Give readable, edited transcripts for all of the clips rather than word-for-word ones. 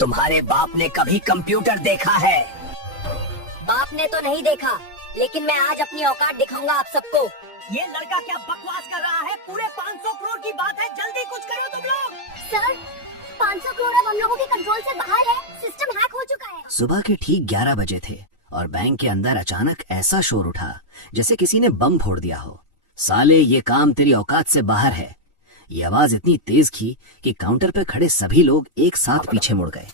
तुम्हारे बाप ने कभी कंप्यूटर देखा है? बाप ने तो नहीं देखा, लेकिन मैं आज अपनी औकात दिखाऊंगा आप सबको। ये लड़का क्या बकवास कर रहा है? पूरे 500 करोड़ की बात है, जल्दी कुछ करो तुम लोग। सर, 500 करोड़ अब हम लोगों के कंट्रोल से बाहर है, सिस्टम हैक हो चुका है। सुबह के ठीक 11 बजे थे और बैंक के अंदर अचानक ऐसा शोर उठा जैसे किसी ने बम फोड़ दिया हो। साले, ये काम तेरी औकात से बाहर है। ये आवाज इतनी तेज थी कि काउंटर पर खड़े सभी लोग एक साथ पीछे मुड़ गए।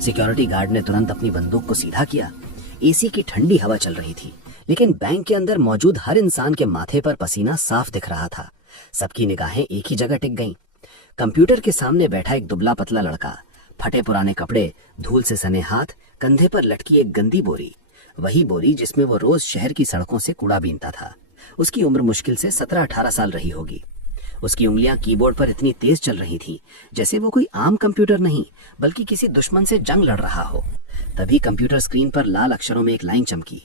सिक्योरिटी गार्ड ने तुरंत अपनी बंदूक को सीधा किया। एसी की ठंडी हवा चल रही थी, लेकिन बैंक के अंदर मौजूद हर इंसान के माथे पर पसीना साफ दिख रहा था। सबकी निगाहें एक ही जगह टिक गईं। कंप्यूटर के सामने बैठा एक दुबला पतला लड़का, फटे पुराने कपड़े, धूल से सने हाथ, कंधे पर लटकी एक गंदी बोरी, वही बोरी जिसमें वो रोज शहर की सड़कों से कूड़ा बीनता था। उसकी उम्र मुश्किल से 17-18 साल रही होगी। उसकी उंगलियां कीबोर्ड पर इतनी तेज चल रही थी जैसे वो कोई आम कंप्यूटर नहीं बल्कि किसी दुश्मन से जंग लड़ रहा हो। तभी कंप्यूटर स्क्रीन पर लाल अक्षरों में एक लाइन चमकी,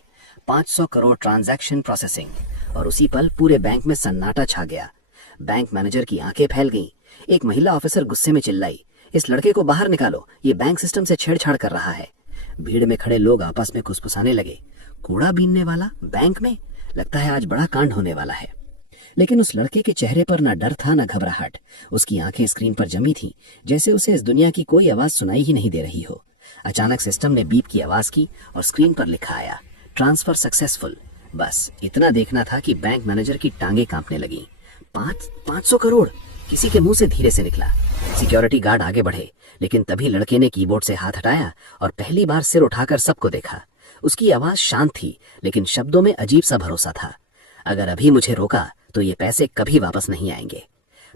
500 करोड़ ट्रांजैक्शन प्रोसेसिंग, और उसी पल पूरे बैंक में सन्नाटा छा गया। बैंक मैनेजर की आंखें फैल गईं। एक महिला ऑफिसर गुस्से में चिल्लाई, इस लड़के को बाहर निकालो, ये बैंक सिस्टम से छेड़छाड़ कर रहा है। भीड़ में खड़े लोग आपस में खुसफुसाने लगे। कूड़ा बीनने वाला बैंक में? लगता है आज बड़ा कांड होने वाला है। लेकिन उस लड़के के चेहरे पर न डर था न घबराहट। उसकी आंखें स्क्रीन पर जमी थीं, जैसे उसे इस दुनिया की कोई आवाज सुनाई ही नहीं दे रही हो। अचानक सिस्टम ने बीप की आवाज की और स्क्रीन पर लिखा आया, ट्रांसफर सक्सेसफुल। बस इतना देखना था कि बैंक मैनेजर की टांगे कांपने लगी। 500 करोड़ किसी के मुंह से धीरे से निकला। सिक्योरिटी गार्ड आगे बढ़े, लेकिन तभी लड़के ने कीबोर्ड से हाथ हटाया और पहली बार सिर उठाकर सबको देखा। उसकी आवाज शांत थी, लेकिन शब्दों में अजीब सा भरोसा था। अगर अभी मुझे रोका तो ये पैसे कभी वापस नहीं आएंगे।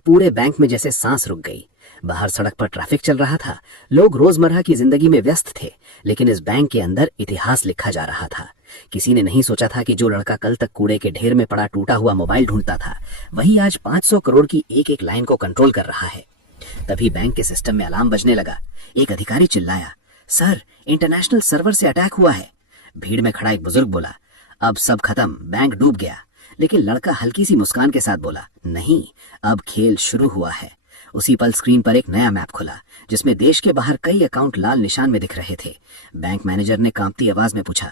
पूरे बैंक में जैसे सांस रुक गई। बाहर सड़क पर ट्रैफिक चल रहा था, लोग रोजमर्रा की जिंदगी में व्यस्त थे, लेकिन इस बैंक के अंदर इतिहास लिखा जा रहा था। किसी ने नहीं सोचा था कि जो लड़का कल तक कूड़े के ढेर में पड़ा टूटा हुआ मोबाइल ढूंढता था, वही आज 500 करोड़ की एक एक लाइन को कंट्रोल कर रहा है। तभी बैंक के सिस्टम में अलार्म बजने लगा। एक अधिकारी चिल्लाया, सर, इंटरनेशनल सर्वर से अटैक हुआ है। भीड़ में खड़ा एक बुजुर्ग बोला, अब सब खत्म, बैंक डूब गया। लेकिन लड़का हल्की सी मुस्कान के साथ बोला, नहीं, अब खेल शुरू हुआ है। उसी पल स्क्रीन पर एक नया मैप खुला, जिसमें देश के बाहर कई अकाउंट लाल निशान में दिख रहे थे। बैंक मैनेजर ने कांपती आवाज में पूछा,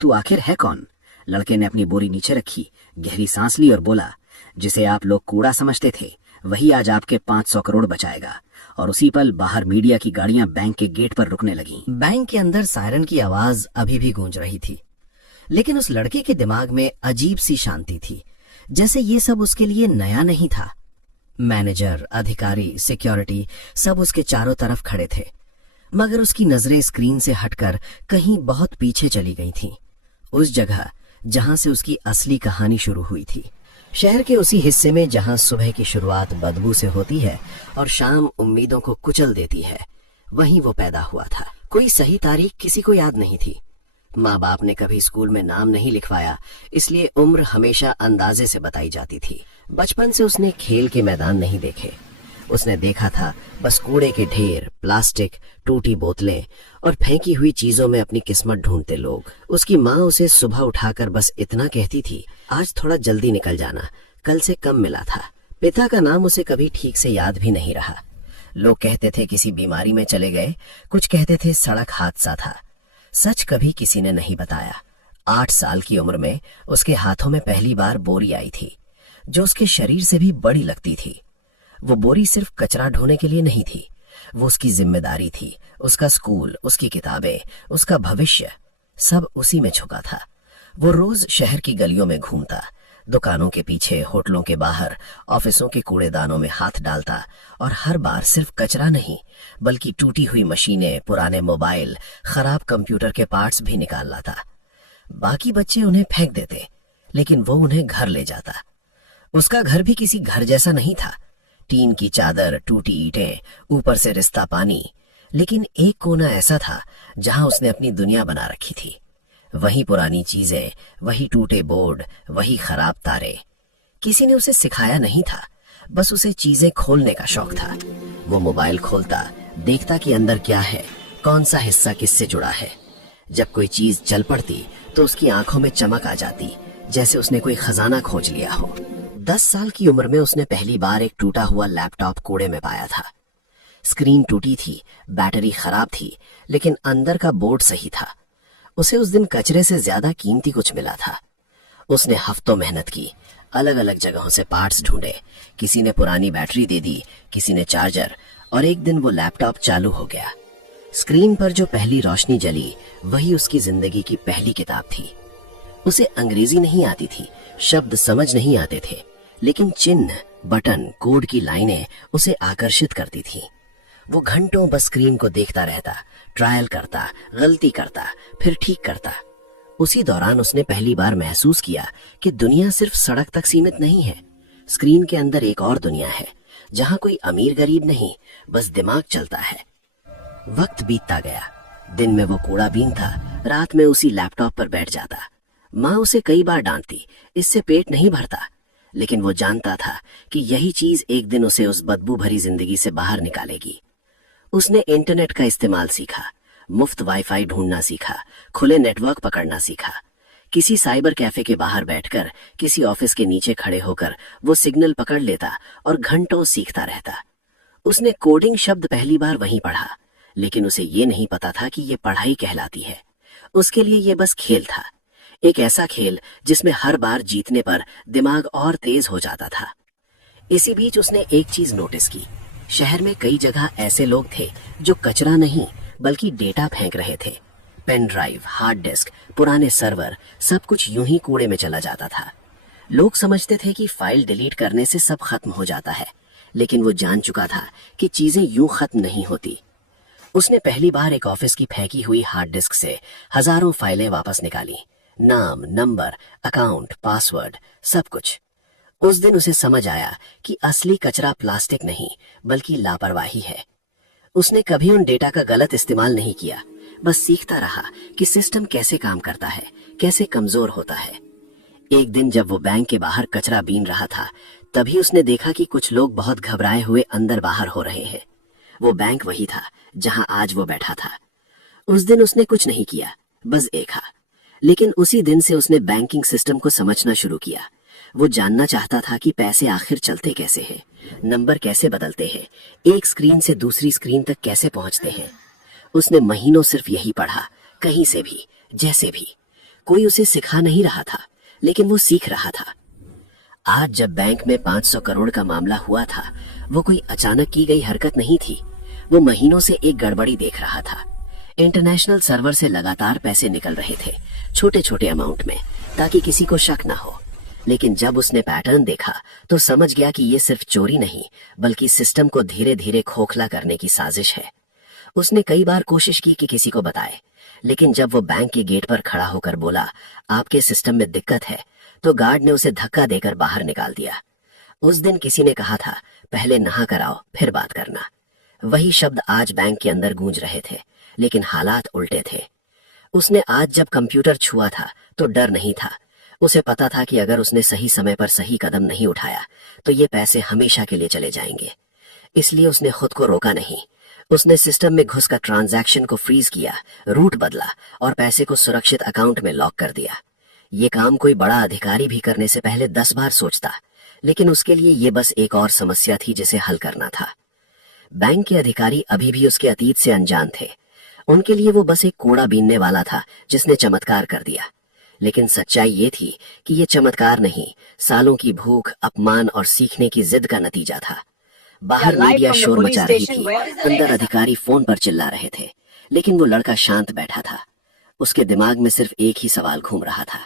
तू आखिर है कौन? लड़के ने अपनी बोरी नीचे रखी, गहरी सांस ली और बोला, जिसे आप लोग कूड़ा समझते थे, वही आज आपके 500 करोड़ बचाएगा। और उसी पल बाहर मीडिया की गाड़ियां बैंक के गेट पर रुकने लगीं। बैंक के अंदर सायरन की आवाज अभी भी गूंज रही थी, लेकिन उस लड़के के दिमाग में अजीब सी शांति थी, जैसे ये सब उसके लिए नया नहीं था। मैनेजर, अधिकारी, सिक्योरिटी सब उसके चारों तरफ खड़े थे, मगर उसकी नजरें स्क्रीन से हटकर कहीं बहुत पीछे चली गई थीं, उस जगह जहां से उसकी असली कहानी शुरू हुई थी। शहर के उसी हिस्से में जहां सुबह की शुरुआत बदबू से होती है और शाम उम्मीदों को कुचल देती है, वहीं वो पैदा हुआ था। कोई सही तारीख किसी को याद नहीं थी। माँ बाप ने कभी स्कूल में नाम नहीं लिखवाया, इसलिए उम्र हमेशा अंदाजे से बताई जाती थी। बचपन से उसने खेल के मैदान नहीं देखे। उसने देखा था बस कूड़े के ढेर, प्लास्टिक, टूटी बोतलें और फेंकी हुई चीजों में अपनी किस्मत ढूंढते लोग। उसकी माँ उसे सुबह उठाकर बस इतना कहती थी, आज थोड़ा जल्दी निकल जाना, कल से कम मिला था। पिता का नाम उसे कभी ठीक से याद भी नहीं रहा। लोग कहते थे किसी बीमारी में चले गए, कुछ कहते थे सड़क हादसा था। सच कभी किसी ने नहीं बताया। 8 साल की उम्र में उसके हाथों में पहली बार बोरी आई थी, जो उसके शरीर से भी बड़ी लगती थी। वो बोरी सिर्फ कचरा ढोने के लिए नहीं थी, वो उसकी जिम्मेदारी थी। उसका स्कूल, उसकी किताबें, उसका भविष्य, सब उसी में छुपा था। वो रोज शहर की गलियों में घूमता, दुकानों के पीछे, होटलों के बाहर, ऑफिसों के कूड़ेदानों में हाथ डालता और हर बार सिर्फ कचरा नहीं बल्कि टूटी हुई मशीनें, पुराने मोबाइल, खराब कंप्यूटर के पार्ट्स भी निकाल लाता। बाकी बच्चे उन्हें फेंक देते, लेकिन वो उन्हें घर ले जाता। उसका घर भी किसी घर जैसा नहीं था। टीन की चादर, टूटी ईंटें, ऊपर से रिश्ता पानी, लेकिन एक कोना ऐसा था जहां उसने अपनी दुनिया बना रखी थी। वही पुरानी चीजें, वही टूटे बोर्ड, वही खराब तारे। किसी ने उसे सिखाया नहीं था, बस उसे चीजें खोलने का शौक था। वो मोबाइल खोलता, देखता कि अंदर क्या है, कौन सा हिस्सा किससे जुड़ा है। जब कोई चीज चल पड़ती तो उसकी आंखों में चमक आ जाती, जैसे उसने कोई खजाना खोज लिया हो। 10 साल की उम्र में उसने पहली बार एक टूटा हुआ लैपटॉप कूड़े में पाया था। स्क्रीन टूटी थी, बैटरी खराब थी, लेकिन अंदर का बोर्ड सही था। उसे उस दिन कचरे से ज्यादा कीमती कुछ मिला था। उसने हफ्तों मेहनत की, अलग अलग जगहों से पार्ट्स ढूंढे, किसी ने पुरानी बैटरी दे दी, किसी ने चार्जर, और एक दिन वो लैपटॉप चालू हो गया। स्क्रीन पर जो पहली रोशनी जली वही उसकी जिंदगी की पहली किताब थी। उसे अंग्रेजी नहीं आती थी, शब्द समझ नहीं आते थे, लेकिन चिन्ह, बटन, कोड की लाइनें उसे आकर्षित करती थी। वो घंटों बस स्क्रीन को देखता रहता, ट्रायल करता, गलती करता, फिर ठीक करता। उसी दौरान उसने पहली बार महसूस किया कि दुनिया सिर्फ सड़क तक सीमित नहीं है। स्क्रीन के अंदर एक और दुनिया है, जहां कोई अमीर गरीब नहीं, बस दिमाग चलता है। वक्त बीतता गया। दिन में वो कूड़ा बीन था, रात में उसी लैपटॉप पर बैठ जाता। माँ उसे कई बार डांटती, इससे पेट नहीं भरता, लेकिन वो जानता था कि यही चीज एक दिन उसे उस बदबू भरी जिंदगी से बाहर निकालेगी। उसने इंटरनेट का इस्तेमाल सीखा, मुफ्त वाईफाई ढूंढना सीखा, खुले नेटवर्क पकड़ना सीखा। किसी साइबर कैफे के बाहर बैठकर, किसी ऑफिस के नीचे खड़े होकर वो सिग्नल पकड़ लेता और घंटों सीखता रहता। उसने कोडिंग शब्द पहली बार वहीं पढ़ा, लेकिन उसे ये नहीं पता था कि ये पढ़ाई कहलाती है। उसके लिए ये बस खेल था, एक ऐसा खेल जिसमें हर बार जीतने पर दिमाग और तेज हो जाता था। इसी बीच उसने एक चीज नोटिस की, शहर में कई जगह ऐसे लोग थे जो कचरा नहीं बल्कि डेटा फेंक रहे थे। पेन ड्राइव, हार्ड डिस्क, पुराने सर्वर, सब कुछ यूं ही कूड़े में चला जाता था। लोग समझते थे कि फाइल डिलीट करने से सब खत्म हो जाता है, लेकिन वो जान चुका था कि चीजें यूं खत्म नहीं होती। उसने पहली बार एक ऑफिस की फेंकी हुई हार्ड डिस्क से हजारों फाइलें वापस निकाली, नाम, नंबर, अकाउंट, पासवर्ड, सब कुछ। उस दिन उसे समझ आया कि असली कचरा प्लास्टिक नहीं बल्कि लापरवाही है। उसने कभी उन डेटा का गलत इस्तेमाल नहीं किया, बस सीखता रहा कि सिस्टम कैसे काम करता है, कैसे कमजोर होता है। एक दिन जब वो बैंक के बाहर कचरा बीन रहा था, तभी उसने देखा कि कुछ लोग बहुत घबराए हुए अंदर बाहर हो रहे हैं। वो बैंक वही था जहां आज वो बैठा था। उस दिन उसने कुछ नहीं किया, बस देखा। लेकिन उसी दिन से उसने बैंकिंग सिस्टम को समझना शुरू किया। वो जानना चाहता था कि पैसे आखिर चलते कैसे हैं, नंबर कैसे बदलते हैं, एक स्क्रीन से दूसरी स्क्रीन तक कैसे पहुंचते हैं। उसने महीनों सिर्फ यही पढ़ा, कहीं से भी, जैसे भी। कोई उसे सिखा नहीं रहा था, लेकिन वो सीख रहा था। आज जब बैंक में 500 करोड़ का मामला हुआ था, वो कोई अचानक की गई हरकत नहीं थी। वो महीनों से एक गड़बड़ी देख रहा था। इंटरनेशनल सर्वर से लगातार पैसे निकल रहे थे, छोटे छोटे अमाउंट में, ताकि किसी को शक ना हो। लेकिन जब उसने पैटर्न देखा तो समझ गया कि ये सिर्फ चोरी नहीं बल्कि सिस्टम को धीरे धीरे खोखला करने की साजिश है। उसने कई बार कोशिश की कि किसी को बताए, लेकिन जब वो बैंक के गेट पर खड़ा होकर बोला, आपके सिस्टम में दिक्कत है, तो गार्ड ने उसे धक्का देकर बाहर निकाल दिया। उस दिन किसी ने कहा था, पहले नहा कर आओ फिर बात करना। वही शब्द आज बैंक के अंदर गूंज रहे थे, लेकिन हालात उल्टे थे। उसने आज जब कंप्यूटर छुआ था तो डर नहीं था। उसे पता था कि अगर उसने सही समय पर सही कदम नहीं उठाया तो ये पैसे हमेशा के लिए चले जाएंगे। इसलिए उसने खुद को रोका नहीं। उसने सिस्टम में घुसकर ट्रांजैक्शन को फ्रीज किया, रूट बदला और पैसे को सुरक्षित अकाउंट में लॉक कर दिया। ये काम कोई बड़ा अधिकारी भी करने से पहले 10 बार सोचता, लेकिन उसके लिए ये बस एक और समस्या थी जिसे हल करना था। बैंक के अधिकारी अभी भी उसके अतीत से अनजान थे। उनके लिए वो बस एक कूड़ा बीनने वाला था जिसने चमत्कार कर दिया। लेकिन सच्चाई ये थी कि ये चमत्कार नहीं, सालों की भूख, अपमान और सीखने की जिद का नतीजा था। बाहर मीडिया शोर मचा रही थी, अंदर अधिकारी फोन पर चिल्ला रहे थे, लेकिन वो लड़का शांत बैठा था। उसके दिमाग में सिर्फ एक ही सवाल घूम रहा था,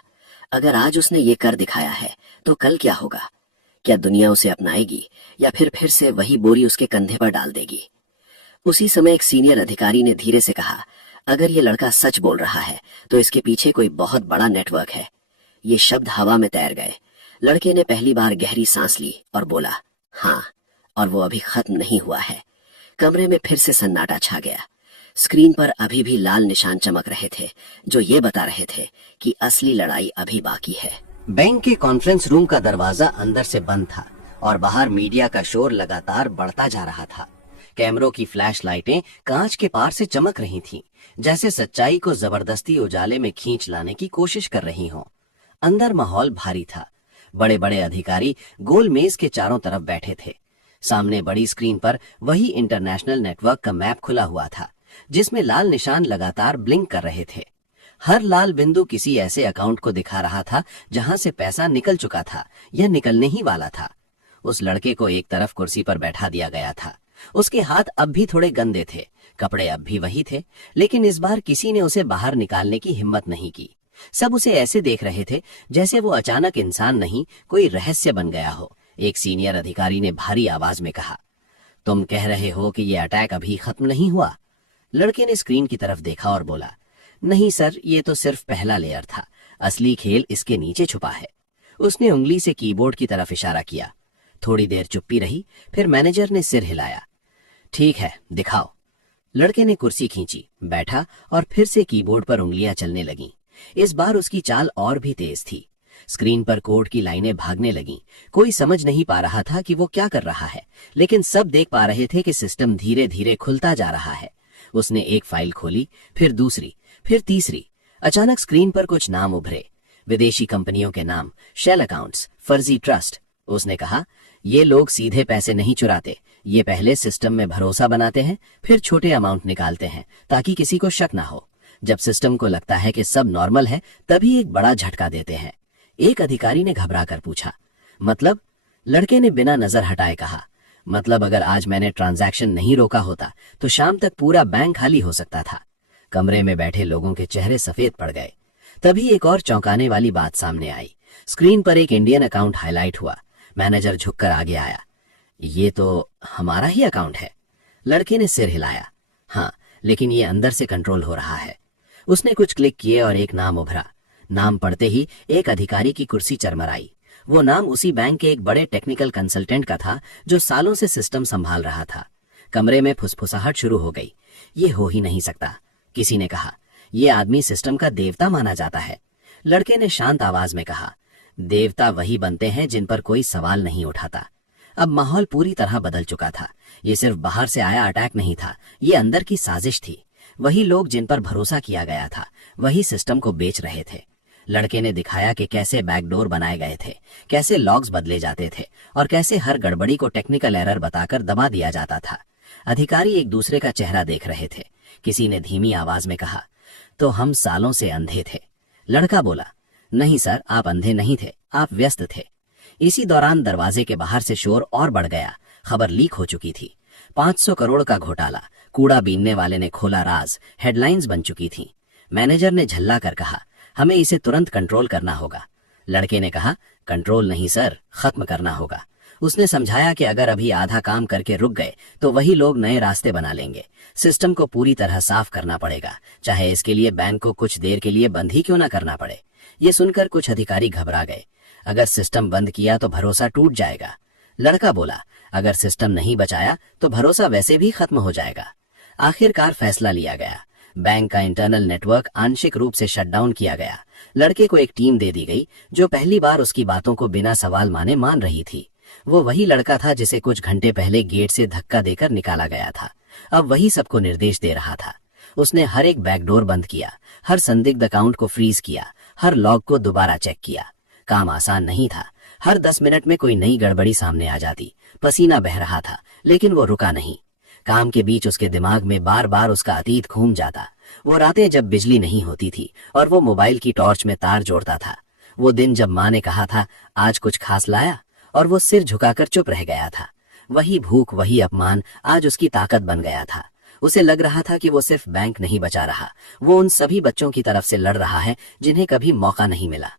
अगर आज उसने ये कर दिखाया है तो कल क्या होगा? क्या दुनिया उसे अपनाएगी या फिर से वही बोरी उसके कंधे पर डाल देगी? उसी समय एक सीनियर अधिकारी ने धीरे से कहा, अगर ये लड़का सच बोल रहा है तो इसके पीछे कोई बहुत बड़ा नेटवर्क है। ये शब्द हवा में तैर गए। लड़के ने पहली बार गहरी सांस ली और बोला, हाँ, और वो अभी खत्म नहीं हुआ है। कमरे में फिर से सन्नाटा छा गया। स्क्रीन पर अभी भी लाल निशान चमक रहे थे जो ये बता रहे थे कि असली लड़ाई अभी बाकी है। बैंक के कॉन्फ्रेंस रूम का दरवाजा अंदर से बंद था और बाहर मीडिया का शोर लगातार बढ़ता जा रहा था। कैमरों की फ्लैश लाइटें कांच के पार से चमक रही थीं, जैसे सच्चाई को जबरदस्ती उजाले में खींच लाने की कोशिश कर रही हों। अंदर माहौल भारी था। बड़े बड़े अधिकारी गोल मेज के चारों तरफ बैठे थे। सामने बड़ी स्क्रीन पर वही इंटरनेशनल नेटवर्क का मैप खुला हुआ था, जिसमें लाल निशान लगातार ब्लिंक कर रहे थे। हर लाल बिंदु किसी ऐसे अकाउंट को दिखा रहा था जहां से पैसा निकल चुका था या निकलने ही वाला था। उस लड़के को एक तरफ कुर्सी पर बैठा दिया गया था। उसके हाथ अब भी थोड़े गंदे थे, कपड़े अब भी वही थे, लेकिन इस बार किसी ने उसे बाहर निकालने की हिम्मत नहीं की। सब उसे ऐसे देख रहे थे जैसे वो अचानक इंसान नहीं, कोई रहस्य बन गया हो। एक सीनियर अधिकारी ने भारी आवाज में कहा, तुम कह रहे हो कि ये अटैक अभी खत्म नहीं हुआ? लड़के ने स्क्रीन की तरफ देखा और बोला, नहीं सर, ये तो सिर्फ पहला लेयर था, असली खेल इसके नीचे छुपा है। उसने उंगली से कीबोर्ड की तरफ इशारा किया। थोड़ी देर चुप्पी रही, फिर मैनेजर ने सिर हिलाया। ठीक है, दिखाओ। लड़के ने कुर्सी खींची, बैठा और फिर से कीबोर्ड पर उंगलियां चलने लगीं। इस बार उसकी चाल और भी तेज थी। स्क्रीन पर कोड की लाइनें भागने लगीं। कोई समझ नहीं पा रहा था कि वो क्या कर रहा है, लेकिन सब देख पा रहे थे कि सिस्टम धीरे धीरे खुलता जा रहा है। उसने एक फाइल खोली, फिर दूसरी, फिर तीसरी। अचानक स्क्रीन पर कुछ नाम उभरे, विदेशी कंपनियों के नाम, शेल अकाउंट्स, फर्जी ट्रस्ट। उसने कहा, ये लोग सीधे पैसे नहीं चुराते, ये पहले सिस्टम में भरोसा बनाते हैं, फिर छोटे अमाउंट निकालते हैं ताकि किसी को शक ना हो। जब सिस्टम को लगता है कि सब नॉर्मल है, तभी एक बड़ा झटका देते हैं। एक अधिकारी ने घबराकर पूछा, मतलब? लड़के ने बिना नजर हटाए कहा, मतलब अगर आज मैंने ट्रांजैक्शन नहीं रोका होता तो शाम तक पूरा बैंक खाली हो सकता था। कमरे में बैठे लोगों के चेहरे सफेद पड़ गए। तभी एक और चौंकाने वाली बात सामने आई। स्क्रीन पर एक इंडियन अकाउंट हाईलाइट हुआ। मैनेजर झुककर आगे आया। ये तो हमारा ही अकाउंट है। लड़के ने सिर हिलाया। हाँ, लेकिन ये अंदर से कंट्रोल हो रहा है। उसने कुछ क्लिक किए और एक नाम उभरा। नाम पढ़ते ही एक अधिकारी की कुर्सी चरमराई। वो नाम उसी बैंक के एक बड़े टेक्निकल कंसल्टेंट का था जो सालों से सिस्टम संभाल रहा था। कमरे में फुसफुसाहट शुरू हो गई। ये हो ही नहीं सकता, किसी ने कहा। ये आदमी सिस्टम का देवता माना जाता है। लड़के ने शांत आवाज में कहा, देवता वही बनते हैं जिन पर कोई सवाल नहीं उठाता। अब माहौल पूरी तरह बदल चुका था। ये सिर्फ बाहर से आया अटैक नहीं था, ये अंदर की साजिश थी। वही लोग जिन पर भरोसा किया गया था, वही सिस्टम को बेच रहे थे। लड़के ने दिखाया कि कैसे बैकडोर बनाए गए थे, कैसे लॉग्स बदले जाते थे और कैसे हर गड़बड़ी को टेक्निकल एरर बताकर दबा दिया जाता था। अधिकारी एक दूसरे का चेहरा देख रहे थे। किसी ने धीमी आवाज में कहा, तो हम सालों से अंधे थे। लड़का बोला, नहीं सर, आप अंधे नहीं थे, आप व्यस्त थे। इसी दौरान दरवाजे के बाहर से शोर और बढ़ गया। खबर लीक हो चुकी थी। 500 करोड़ का घोटाला, कूड़ा बीनने वाले ने खोला राज, हेडलाइंस बन चुकी थी। मैनेजर ने झल्ला कर कहा, हमें इसे तुरंत कंट्रोल करना होगा। लड़के ने कहा, कंट्रोल नहीं सर, खत्म करना होगा। उसने समझाया कि अगर अभी आधा काम करके रुक गए तो वही लोग नए रास्ते बना लेंगे। सिस्टम को पूरी तरह साफ करना पड़ेगा, चाहे इसके लिए बैंक को कुछ देर के लिए बंद ही क्यों ना करना पड़े। ये सुनकर कुछ अधिकारी घबरा गए। अगर सिस्टम बंद किया तो भरोसा टूट जाएगा। लड़का बोला, अगर सिस्टम नहीं बचाया तो भरोसा वैसे भी खत्म हो जाएगा। आखिरकार फैसला लिया गया। बैंक का इंटरनल नेटवर्क आंशिक रूप से शटडाउन किया गया। लड़के को एक टीम दे दी गई जो पहली बार उसकी बातों को बिना सवाल माने मान रही थी। वो वही लड़का था जिसे कुछ घंटे पहले गेट से धक्का देकर निकाला गया था। अब वही सबको निर्देश दे रहा था। उसने हर एक बैकडोर बंद किया, हर संदिग्ध अकाउंट को फ्रीज किया, हर लॉग को दोबारा चेक किया। काम आसान नहीं था। हर 10 मिनट में कोई नई गड़बड़ी सामने आ जाती। पसीना बह रहा था, लेकिन वो रुका नहीं। काम के बीच उसके दिमाग में बार बार उसका अतीत घूम जाता। वो रातें जब बिजली नहीं होती थी और वो मोबाइल की टॉर्च में तार जोड़ता था। वो दिन जब माँ ने कहा था, आज कुछ खास लाया, और वो सिर झुकाकर चुप रह गया था। वही भूख, वही अपमान आज उसकी ताकत बन गया था। उसे लग रहा था कि वो सिर्फ बैंक नहीं बचा रहा, वो उन सभी बच्चों की तरफ से लड़ रहा है जिन्हें कभी मौका नहीं मिला।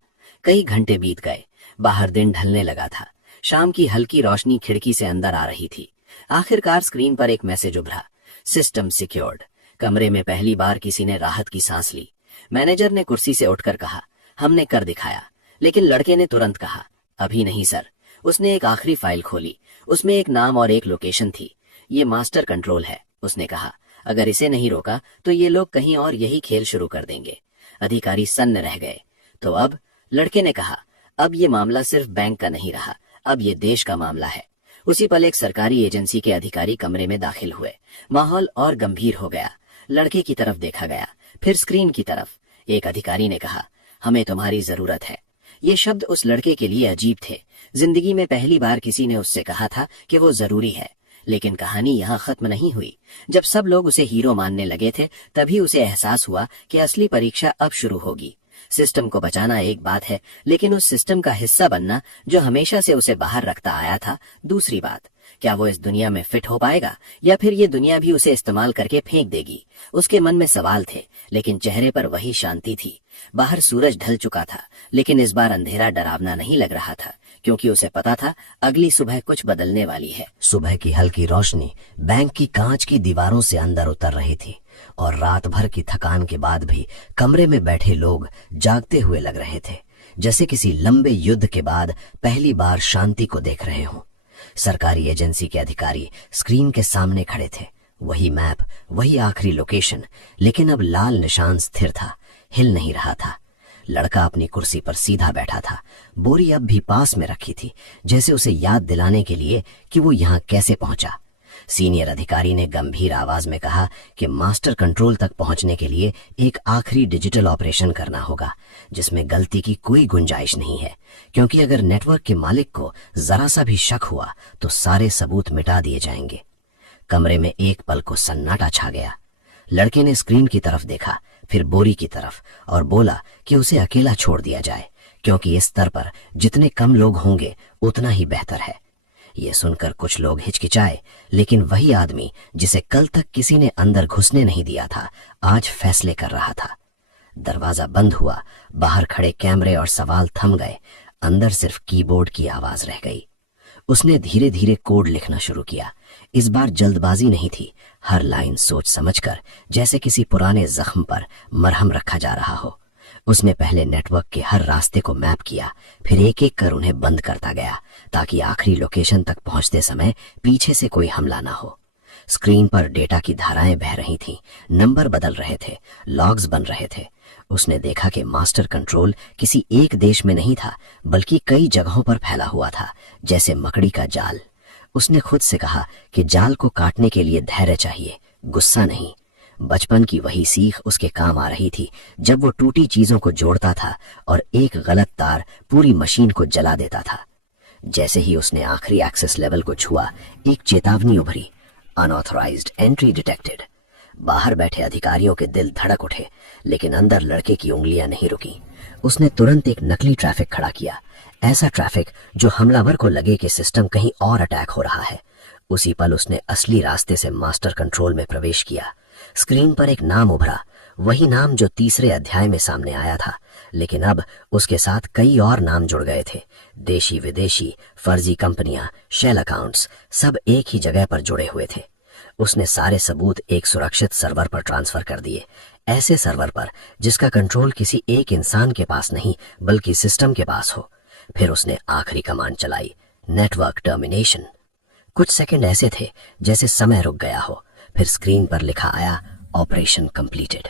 कई घंटे बीत गए। बाहर दिन ढलने लगा था। शाम की हल्की रोशनी खिड़की से अंदर आ रही थी। आखिरकार स्क्रीन पर एक मैसेज उभरा, सिस्टम सिक्योर्ड। कमरे में पहली बार किसी ने राहत की सांस ली। मैनेजर ने कुर्सी से उठकर कहा, हमने कर दिखाया। लेकिन लड़के ने तुरंत कहा, अभी नहीं सर। उसने एक आखिरी फाइल खोली। उसमें एक नाम और एक लोकेशन थी। ये मास्टर कंट्रोल है, उसने कहा। अगर इसे नहीं रोका तो ये लोग कहीं और यही खेल शुरू कर देंगे। अधिकारी सन्न रह गए। तो अब? लड़के ने कहा, अब ये मामला सिर्फ बैंक का नहीं रहा, अब ये देश का मामला है। उसी पल एक सरकारी एजेंसी के अधिकारी कमरे में दाखिल हुए। माहौल और गंभीर हो गया। लड़के की तरफ देखा गया, फिर स्क्रीन की तरफ। एक अधिकारी ने कहा, हमें तुम्हारी जरूरत है। ये शब्द उस लड़के के लिए अजीब थे। जिंदगी में पहली बार किसी ने उससे कहा था कि वो जरूरी है। लेकिन कहानी यहाँ खत्म नहीं हुई। जब सब लोग उसे हीरो मानने लगे थे, तभी उसे एहसास हुआ कि असली परीक्षा अब शुरू होगी। सिस्टम को बचाना एक बात है, लेकिन उस सिस्टम का हिस्सा बनना जो हमेशा से उसे बाहर रखता आया था, दूसरी बात। क्या वो इस दुनिया में फिट हो पाएगा, या फिर ये दुनिया भी उसे इस्तेमाल करके फेंक देगी? उसके मन में सवाल थे, लेकिन चेहरे पर वही शांति थी। बाहर सूरज ढल चुका था, लेकिन इस बार अंधेरा डरावना नहीं लग रहा था, क्योंकि उसे पता था अगली सुबह कुछ बदलने वाली है। सुबह की हल्की रोशनी बैंक की कांच की दीवारों से अंदर उतर रही थी, और रात भर की थकान के बाद भी कमरे में बैठे लोग जागते हुए लग रहे थे, जैसे किसी लंबे युद्ध के बाद पहली बार शांति को देख रहे हों। सरकारी एजेंसी के अधिकारी स्क्रीन के सामने खड़े थे। वही मैप, वही आखिरी लोकेशन, लेकिन अब लाल निशान स्थिर था, हिल नहीं रहा था। लड़का अपनी कुर्सी पर सीधा बैठा था। बोरी अब भी पास में रखी थी, जैसे उसे याद दिलाने के लिए कि वो यहाँ कैसे पहुंचा। सीनियर अधिकारी ने गंभीर आवाज में कहा कि मास्टर कंट्रोल तक पहुंचने के लिए एक आखिरी डिजिटल ऑपरेशन करना होगा, जिसमें गलती की कोई गुंजाइश नहीं है, क्योंकि अगर नेटवर्क के मालिक को जरा सा भी शक हुआ तो सारे सबूत मिटा दिए जाएंगे। कमरे में एक पल को सन्नाटा छा गया। लड़के ने स्क्रीन की तरफ देखा, फिर बोरी की तरफ, और बोला कि उसे अकेला छोड़ दिया जाए, क्योंकि इस स्तर पर जितने कम लोग होंगे उतना ही बेहतर है। ये सुनकर कुछ लोग हिचकिचाए, लेकिन वही आदमी जिसे कल तक किसी ने अंदर घुसने नहीं दिया था, आज फैसले कर रहा था। दरवाजा बंद हुआ, बाहर खड़े कैमरे और सवाल थम गए, अंदर सिर्फ कीबोर्ड की आवाज रह गई। उसने धीरे धीरे कोड लिखना शुरू किया। इस बार जल्दबाजी नहीं थी, हर लाइन सोच समझकर, जैसे किसी पुराने जख्म पर मरहम रखा जा रहा हो। उसने पहले नेटवर्क के हर रास्ते को मैप किया, फिर एक एक कर उन्हें बंद करता गया, ताकि आखिरी लोकेशन तक पहुंचते समय पीछे से कोई हमला ना हो। स्क्रीन पर डेटा की धाराएं बह रही थीं, नंबर बदल रहे थे, लॉग्स बन रहे थे। उसने देखा कि मास्टर कंट्रोल किसी एक देश में नहीं था, बल्कि कई जगहों पर फैला हुआ था, जैसे मकड़ी का जाल। उसने खुद से कहा कि जाल को काटने के लिए धैर्य चाहिए, गुस्सा नहीं। बचपन की वही सीख उसके काम आ रही थी, जब वो टूटी चीजों को जोड़ता था और एक गलत तार पूरी मशीन को जला देता था। जैसे ही उसने आखिरी एक्सेस लेवल को छुआ, एक चेतावनी उभरी, अनऑथराइज्ड एंट्री डिटेक्टेड। बाहर बैठे अधिकारियों के दिल धड़क उठे, लेकिन अंदर लड़के की उंगलियां नहीं रुकी। उसने तुरंत एक नकली ट्रैफिक खड़ा किया, ऐसा ट्रैफिक जो हमलावर को लगे कि सिस्टम कहीं और अटैक हो रहा है। उसी पल उसने असली रास्ते से मास्टर कंट्रोल में प्रवेश किया। स्क्रीन पर एक नाम उभरा, वही नाम जो तीसरे अध्याय में सामने आया था, लेकिन अब उसके साथ कई और नाम जुड़ गए थे। देशी विदेशी, फर्जी कंपनियां, शेल अकाउंट्स, सब एक ही जगह पर जुड़े हुए थे। उसने सारे सबूत एक सुरक्षित सर्वर पर ट्रांसफर कर दिए, ऐसे सर्वर पर जिसका कंट्रोल किसी एक इंसान के पास नहीं बल्कि सिस्टम के पास हो। फिर उसने आखिरी कमांड चलाई, नेटवर्क टर्मिनेशन। कुछ सेकंड ऐसे थे जैसे समय रुक गया हो, फिर स्क्रीन पर लिखा आया, ऑपरेशन कंप्लीटेड।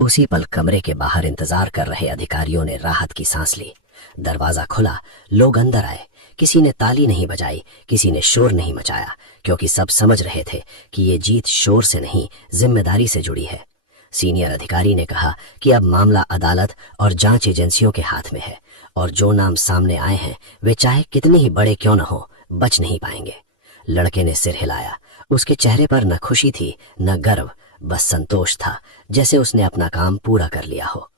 उसी पल कमरे के बाहर इंतजार कर रहे अधिकारियों ने राहत की सांस ली। दरवाजा खुला, लोग अंदर आए। किसी ने ताली नहीं बजाई, किसी ने शोर नहीं मचाया, क्योंकि सब समझ रहे थे कि ये जीत शोर से नहीं, जिम्मेदारी से जुड़ी है। सीनियर अधिकारी ने कहा कि अब मामला अदालत और जांच एजेंसियों के हाथ में है, और जो नाम सामने आए हैं वे चाहे कितने ही बड़े क्यों न हो, बच नहीं पाएंगे। लड़के ने सिर हिलाया। उसके चेहरे पर न खुशी थी न गर्व, बस संतोष था, जैसे उसने अपना काम पूरा कर लिया हो।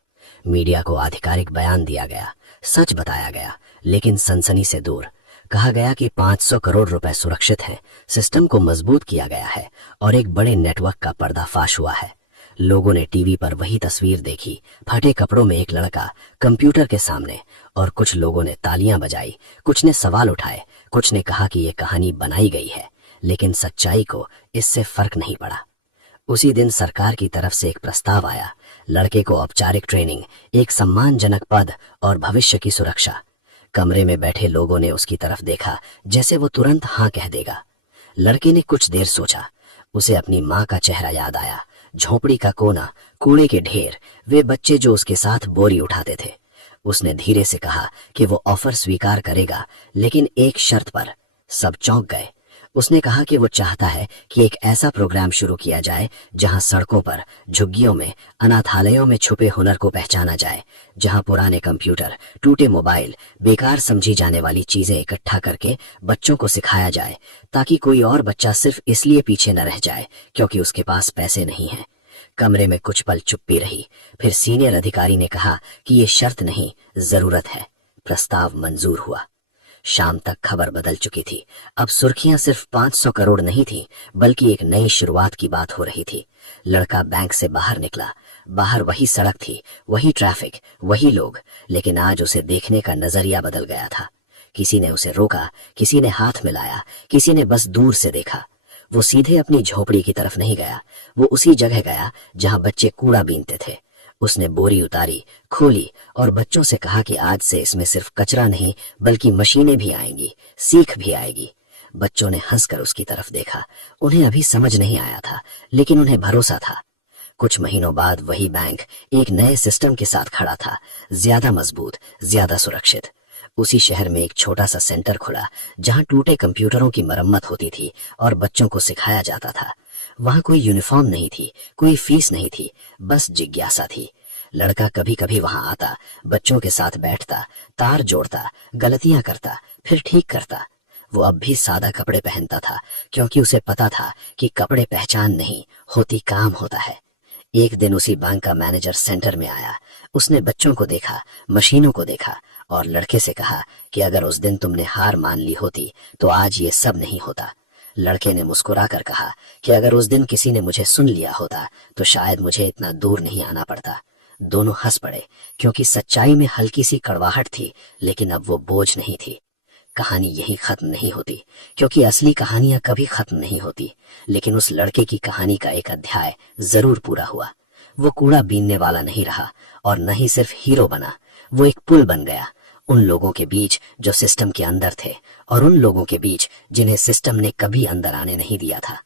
मीडिया को आधिकारिक बयान दिया गया, सच बताया गया, लेकिन सनसनी से दूर। कहा गया कि 500 करोड़ रुपए सुरक्षित हैं, सिस्टम को मजबूत किया गया है और एक बड़े नेटवर्क का पर्दाफाश हुआ है। लोगों ने टीवी पर वही तस्वीर देखी, फटे कपड़ों में एक लड़का कंप्यूटर के सामने, और कुछ लोगों ने तालियां बजाई, कुछ ने सवाल उठाए, कुछ ने कहा कि यह कहानी बनाई गई है, लेकिन सच्चाई को इससे फर्क नहीं पड़ा। उसी दिन सरकार की तरफ से एक प्रस्ताव आया, लड़के को औपचारिक ट्रेनिंग, एक सम्मानजनक पद और भविष्य की सुरक्षा। कमरे में बैठे लोगों ने उसकी तरफ देखा, जैसे वो तुरंत हाँ कह देगा। लड़के ने कुछ देर सोचा, उसे अपनी माँ का चेहरा याद आया, झोपड़ी का कोना, कूड़े के ढेर, वे बच्चे जो उसके साथ बोरी उठाते थे। उसने धीरे से कहा कि वो ऑफर स्वीकार करेगा, लेकिन एक शर्त पर। सब चौंक गए। उसने कहा कि वो चाहता है कि एक ऐसा प्रोग्राम शुरू किया जाए जहां सड़कों पर, झुग्गियों में, अनाथालयों में छुपे हुनर को पहचाना जाए, जहां पुराने कंप्यूटर, टूटे मोबाइल, बेकार समझी जाने वाली चीजें इकट्ठा करके बच्चों को सिखाया जाए, ताकि कोई और बच्चा सिर्फ इसलिए पीछे न रह जाए क्योंकि उसके पास पैसे नहीं हैं। कमरे में कुछ पल चुप्पी रही। फिर सीनियर अधिकारी ने कहा कि ये शर्त नहीं, जरूरत है। प्रस्ताव मंजूर हुआ। शाम तक खबर बदल चुकी थी। अब सुर्खियां सिर्फ 500 करोड़ नहीं थी, बल्कि एक नई शुरुआत की बात हो रही थी। लड़का बैंक से बाहर निकला। बाहर वही सड़क थी, वही ट्रैफिक, वही लोग, लेकिन आज उसे देखने का नजरिया बदल गया था। किसी ने उसे रोका, किसी ने हाथ मिलाया, किसी ने बस दूर से देखा। वो सीधे अपनी झोपड़ी की तरफ नहीं गया, वो उसी जगह गया जहां बच्चे कूड़ा बीनते थे। उसने बोरी उतारी, खोली और बच्चों से कहा कि आज से इसमें सिर्फ कचरा नहीं बल्कि मशीनें भी आएंगी, सीख भी आएगी। बच्चों ने हंसकर उसकी तरफ देखा। उन्हें अभी समझ नहीं आया था, लेकिन उन्हें भरोसा था। कुछ महीनों बाद वही बैंक एक नए सिस्टम के साथ खड़ा था, ज्यादा मजबूत, ज्यादा सुरक्षित। उसी शहर में एक छोटा सा सेंटर खुला जहां टूटे कंप्यूटरों की मरम्मत होती थी और बच्चों को सिखाया जाता था। वहां कोई यूनिफॉर्म नहीं थी, कोई फीस नहीं थी, बस जिज्ञासा थी। लड़का कभी कभी वहां आता, बच्चों के साथ बैठता, तार जोड़ता, गलतियां करता, फिर ठीक करता। वो अब भी सादा कपड़े पहनता था, क्योंकि उसे पता था कि कपड़े पहचान नहीं होती, काम होता है। एक दिन उसी बैंक का मैनेजर सेंटर में आया। उसने बच्चों को देखा, मशीनों को देखा और लड़के से कहा कि अगर उस दिन तुमने हार मान ली होती तो आज ये सब नहीं होता। लड़के ने मुस्कुराकर कहा कि अगर उस दिन किसी ने मुझे सुन लिया होता तो शायद मुझे इतना दूर नहीं आना पड़ता। दोनों हंस पड़े, क्योंकि सच्चाई में हल्की सी कड़वाहट थी, लेकिन अब वो बोझ नहीं थी। कहानी यही खत्म नहीं होती, क्योंकि असली कहानियां कभी खत्म नहीं होती। लेकिन उस लड़के की कहानी का एक अध्याय जरूर पूरा हुआ। वो कूड़ा बीनने वाला नहीं रहा और न ही सिर्फ हीरो बना, वो एक पुल बन गया उन लोगों के बीच जो सिस्टम के अंदर थे और उन लोगों के बीच जिन्हें सिस्टम ने कभी अंदर आने नहीं दिया था।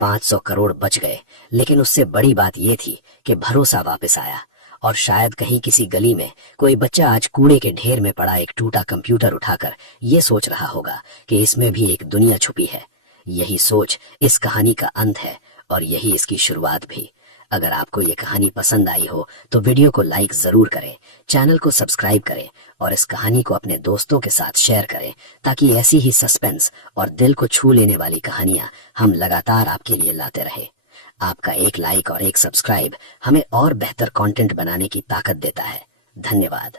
500 करोड़ बच गए, लेकिन उससे बड़ी बात यह थी कि भरोसा वापस आया। और शायद कहीं किसी गली में कोई बच्चा आज कूड़े के ढेर में पड़ा एक टूटा कंप्यूटर उठाकर ये सोच रहा होगा कि इसमें भी एक दुनिया छुपी है। यही सोच इस कहानी का अंत है और यही इसकी शुरुआत भी। अगर आपको ये कहानी पसंद आई हो तो वीडियो को लाइक जरूर करें, चैनल को सब्सक्राइब करें और इस कहानी को अपने दोस्तों के साथ शेयर करें, ताकि ऐसी ही सस्पेंस और दिल को छू लेने वाली कहानियां हम लगातार आपके लिए लाते रहें। आपका एक लाइक और एक सब्सक्राइब हमें और बेहतर कंटेंट बनाने की ताकत देता है। धन्यवाद।